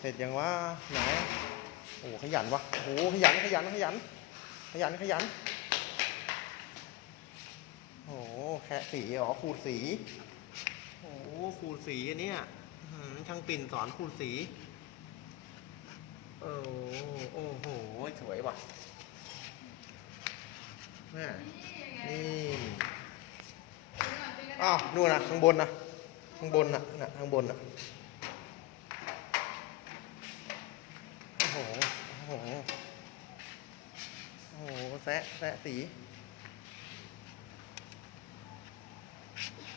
เสร็จยังวะไหนโอ้ขยันวะโอ้ขยันขยันขยัน ขยันขยันโอ้แคะสีอ๋อขูดสีโอ้ขูดสีอันเนี้ยหือช่างปิ่นสอนขูดสีโอ้โอ้โหสวยว่ะแม่นี่อ้าวนู่นนะข้างบนนะข้างบนนะน่ะข้างบนนะโอ้โห โอ้โห โอ้โห แซะแซะสี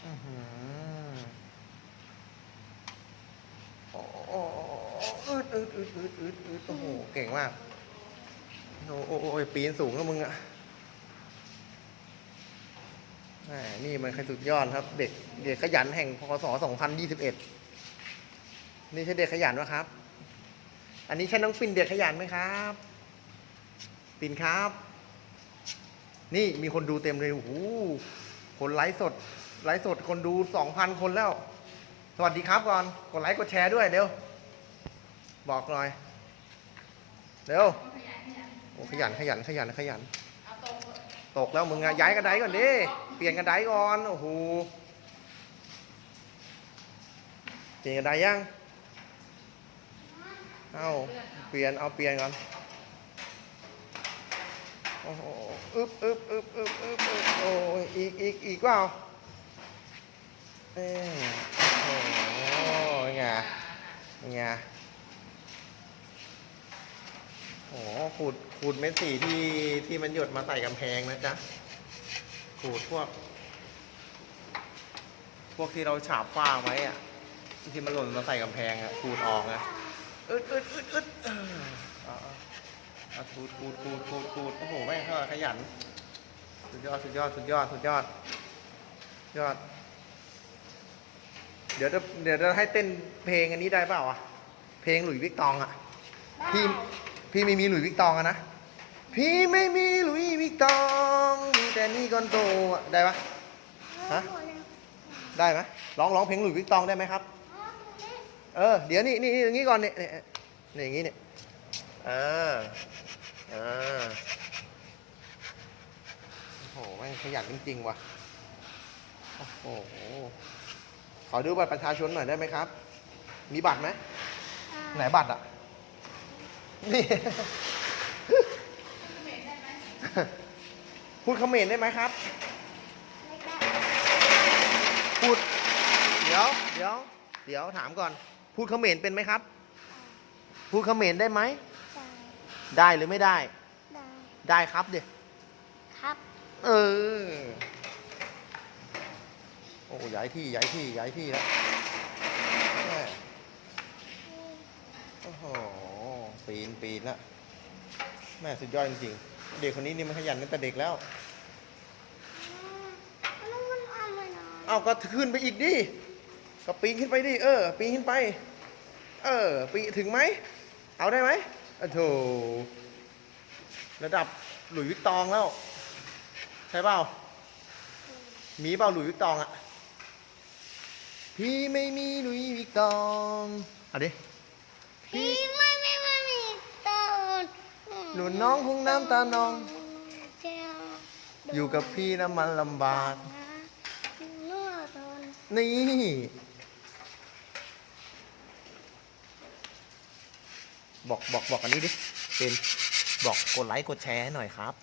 อื้อหือโอ้โหอึดอึดอึดอึดอึดอึดโอ้โห เก่งมาก โอ้โหโอ้ยปีนสูงแล้วมึงอะนี่มันคือสุดยอดครับ เด็กเด็กขยันแห่งพศ 2021 นี่ใช่เด็กขยันไหมครับ อันนี้ใช่น้องปิ่นเด็กขยันไหมครับปิ่นครับ นี่มีคนดูเต็มเลยโอ้โหคนไลฟ์สด ไลฟ์สดคนดูสองพันคนแล้ว สวัสดีครับก่อนกดไลค์กดแชร์ด้วยเร็วบอกหน่อยเร็วโอ้ขยันขยันขยันขยัน ตกแล้วมึงอะย้ายกระไดก่อนดิเปลี่ยนกระไดก่อนโอ้โหเปลี่ยนกระไดยัง เอาเปลี่ยนเอาเปลี่ยนก่อนโอ้โหอึบอึบอึบอึบอึบอึบโอ้ยอีกอีกอีกเปล่าเอ้โอ้โหไงไงโอ้ขูดขูดเม็ดสีที่ที่มันหยดมาใส่กำแพงนะจ๊ะขูดพวก พวกที่เราฉาบฝ้าไว้อะที่มันหล่นมาใส่กำแพงอะขูดออกนะ อึดอึดอึดอึดเออเอาเอาเอาขูดขูดขูดขูดขูดโอ้โหแม่งเขาขยัน สุดยอดสุดยอดสุดยอดสุดยอด ยอด เดี๋ยวจะเดี๋ยวจะให้เต้นเพลงอันนี้ได้เปล่าอะ เพลงหลุยส์วิกตองอะ พี่พี่ไม่มีหลุยส์วิกตองอะนะ พี่ไม่มีหลุยส์วิกตองมีแต่นี่ก่อนโตอะได้ปะฮะ ได้ไหมร้องร้องเพลงหลุยส์วิกตองได้ไหมครับ เออเดี๋ยวนี่นี่นี่อย่างนี้ก่อนนี่นี่นี่อย่างนี้นี่เออเออโอ้โหแม่งขยันจริงๆว่ะโอ้โหขอดูบัตรประชาชนหน่อยได้ไหมครับ มีบัตรไหมไหนบัตรอะนี่พูดเขมรได้ไหมครับ พูด เดี๋ยว เดี๋ยว เดี๋ยวถามก่อน พูดเขมรเป็นไหมครับ พูดเขมรได้ไหม ได้หรือไม่ได้ได้ครับเดี๋ยครับ เออ โอ้ย้ายที่ย้ายที่ย้ายที่แล้วแม่โอ้โห ปีนปีนละแม่สุดยอดจริงๆ เด็กคนนี้นี่มันขยันตั้งแต่เด็กแล้วแล้วมันอะไรนะเอาก็ขึ้นไปอีกดิ ก็ปีนขึ้นไปดิเออ ปีนขึ้นไป เออ ปีนถึงไหม เอาได้ไหมโอ้โถระดับหลุยส์วิกตองแล้ว ใช่เปล่ามีเปล่าหลุยส์วิกตองอะพี่ไม่มีหลุยส์วิกตองเอาดิพี่ไม่ไม่ไม่มีต้นหนูน้องคงน้ำตานอง อยู่กับพี่นะมันลำบาก นวดต้น นี่ บอกบอกบอกอันนี้ดิเป็นบอกกดไลค์กดแชร์ให้หน่อยครับ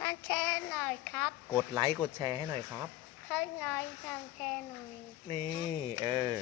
มาแชร์หน่อยครับกดไลค์กดแชร์ให้หน่อยครับ ข้างในทำแชร์หน่อย นี่ เออ